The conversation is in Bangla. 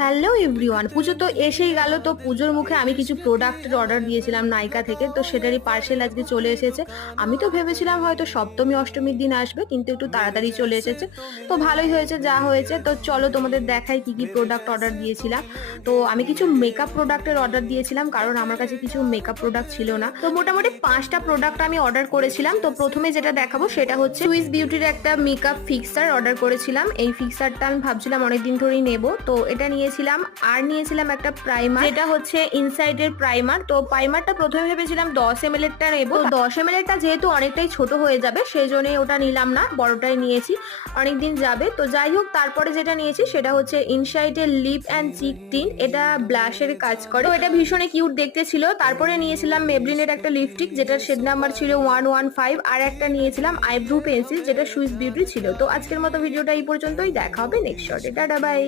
হ্যালো এভরিওয়ান, পুজো তো এসেই গেল। তো পুজোর মুখে আমি কিছু প্রোডাক্টের অর্ডার দিয়েছিলাম নাইকা থেকে, তো সেটারই পার্সেল আজকে চলে এসেছে। আমি তো ভেবেছিলাম হয়তো সপ্তমী অষ্টমীর দিন আসবে, কিন্তু একটু তাড়াতাড়ি চলে এসেছে। তো ভালোই হয়েছে যা হয়েছে। তো চলো তোমাদের দেখাই কি কি প্রোডাক্ট অর্ডার দিয়েছিলাম। তো আমি কিছু মেকআপ প্রোডাক্টের অর্ডার দিয়েছিলাম, কারণ আমার কাছে কিছু মেকআপ প্রোডাক্ট ছিল না। তো মোটামুটি 5টা প্রোডাক্ট আমি অর্ডার করেছিলাম। তো প্রথমে যেটা দেখাবো সেটা হচ্ছে সুইস বিউটির একটা মেকআপ ফিক্সার অর্ডার করেছিলাম। এই ফিক্সারটা আমি ভাবছিলাম অনেকদিন ধরেই নেব, তো এটা নিয়েছিলাম। আর নিয়েছিলাম একটা প্রাইমার, যেটা হচ্ছে ইনসাইডের প্রাইমার। তো প্রাইমারটা প্রথমে ভেবেছিলাম 10 ml এরটা নেবো। তো 10 ml এরটা যেহেতু অনেকটাই ছোট হয়ে যাবে, সেই জন্য ওটা নিলাম না, বড়টাই নিয়েছি, অনেকদিন যাবে। তো যাই হোক, তারপরে যেটা নিয়েছি সেটা হচ্ছে ইনসাইডের লিপ অ্যান্ড চিক টিন্ট, এটা ব্লাশের কাজ করে। তো এটা ভীষণই কিউট দেখতে ছিল। তারপরে নিয়েছিলাম মেবলিনের একটা লিপস্টিক, যেটার শেড নাম্বার ছিল 115। আর একটা নিয়েছিলাম আইব্রো পেন্সিল, যেটা সুইস বিউটি ছিল। তো আজকের মতো ভিডিওটা এই পর্যন্তই, দেখা হবে নেক্সট শর্টে। Tata bye.